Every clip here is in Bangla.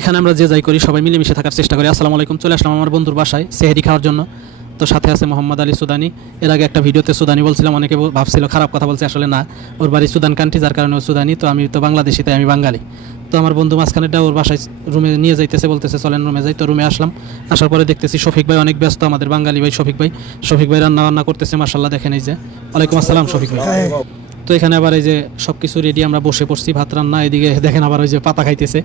এখানে আমরা যে যাই করি সবাই মিলেমিশে থাকার চেষ্টা করি। আসসালামু আলাইকুম, চলে আসলাম আমার বন্ধুর বাসায় সেহরি খাওয়ার জন্য। তো সাথে আছে মোহাম্মদ আলী সুদানি। এর আগে একটা ভিডিওতে সুদানি বলছিলাম, অনেকে ভাবছিল খারাপ কথা বলছে, আসলে না, ওর বাড়ি সুদান কান্ট্রি, যার কারণে ও সুদানি। তো আমি তো বাংলাদেশি, তাই আমি বাঙালি। তো আমার বন্ধু মাঝখানেটা ওর বাসায় রুমে নিয়ে যাইতেছে, বলতেছে চলেন রুমে যাই। তো রুমে আসলাম, আসার পরে দেখতেছি শফিক ভাই অনেক ব্যস্ত, আমাদের বাঙালি ভাই শফিক ভাই রান্না বান্না করতেছে, মাশাল্লাহ দেখেন এই যে। ওয়ালাইকুম আসসালাম শফিক ভাই। তো এখানে আবার এই যে সব কিছু রেডি, আমরা বসে পড়ছি, ভাত রান্না, এদিকে দেখেন আবার ওই যে পাতা খাইতেছে।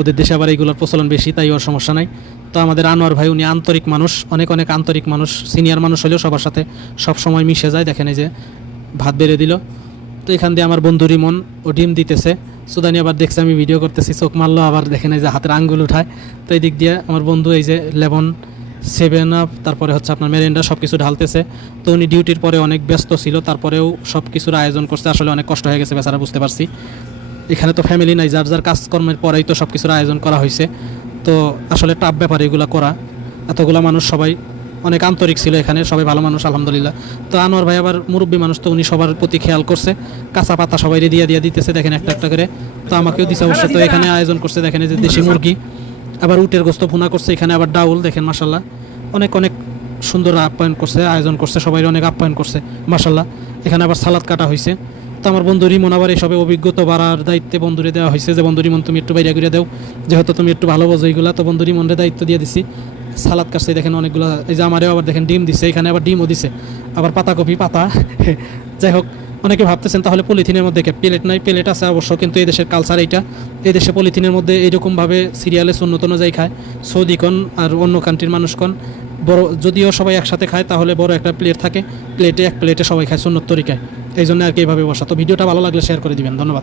ওদের দেশে আবার এইগুলোর প্রচলন বেশি, তাই ওর সমস্যা নাই। তো আমাদের আনোয়ার ভাই, উনি আন্তরিক মানুষ, অনেক অনেক আন্তরিক মানুষ, সিনিয়র মানুষ হলেও সবার সাথে সব সময় মিশে যায়। দেখেন এই যে ভাত বেড়ে দিল। তো এখান দিয়ে আমার বন্ধু রিমন, ও ডিম দিতেছে। সুদানি আবার দেখছে আমি ভিডিও করতেছি, চোখ মারলো, আবার দেখেন এই যে হাতের আঙ্গুল উঠায়। তো এই দিক দিয়ে আমার বন্ধু এই যে লেমন, 7 আপ, তারপরে হচ্ছে আপনার মেরিন্ডা, সব কিছু ঢালতেছে। তো উনি ডিউটির পরে অনেক ব্যস্ত ছিল, তারপরেও সব কিছুর আয়োজন করছে। আসলে অনেক কষ্ট হয়ে গেছে বেচারা, বুঝতে পারছি। এখানে তো ফ্যামিলি নাই, যার যার কাজকর্মের পরেই তো সব কিছুর আয়োজন করা হয়েছে। তো আসলে টাফ ব্যাপার এগুলো করা। এতগুলো মানুষ সবাই অনেক আন্তরিক ছিল, এখানে সবাই ভালো মানুষ আলহামদুলিল্লাহ। তো আনোয়ার ভাই আবার মুরব্বী মানুষ, তো উনি সবার প্রতি খেয়াল করছে, কাঁচা পাতা সবাই দিয়ে দিতেছে, দেখেন একটা একটা করে। তো আমাকেও দিছে অবশ্যই। তো এখানে আয়োজন করছে, দেখেন এই যে দেশি মুরগি, আবার উটের গোস্ত ভুনা করছে, এখানে আবার ডাউল, দেখেন মাশাল্লাহ অনেক অনেক সুন্দর আপ্যায়ন করছে, আয়োজন করছে, সবাই অনেক আপ্যায়ন করছে মাশাল্লাহ। এখানে আবার সালাদ কাটা হয়েছে। তো আমার বন্ধু রিমন আবার এসবে অভিজ্ঞতা বাড়ার দায়িত্বে বন্ধুরে দেওয়া হয়েছে, যে বন্ধু রিমন তুমি একটু বাইরে ঘুরে দাও, যেহেতু তুমি একটু ভালো বোঝো এইগুলো। তো বন্ধু রিমনের দায়িত্ব দিয়ে দিছি, সালাদ কাটছে দেখেন অনেকগুলো। এই যে আমারও আবার দেখেন ডিম দিছে, এখানে আবার ডিমও দিছে, আবার পাতাকপি পাতা। যাই হোক, অনেকে ভাবতেছেন তাহলে পলিথিনের মধ্যে প্লেট নাই, প্লেট আছে অবশ্য, কিন্তু এই দেশের কালচার এইটা। এই দেশে পলিথিনের মধ্যে এইরকমভাবে সিরিয়ালে শূন্য অনুযায়ী খায়, সৌদি কন আর অন্য কান্ট্রির মানুষ কন। বড় যদিও সবাই একসাথে খায়, তাহলে বড় একটা প্লেট থাকে, এক প্লেটে সবাই খায় সুন্নত তরিকায়। এই জন্য আর কি এইভাবে বসা। তো ভিডিওটা ভালো লাগলে শেয়ার করে দিবেন, ধন্যবাদ।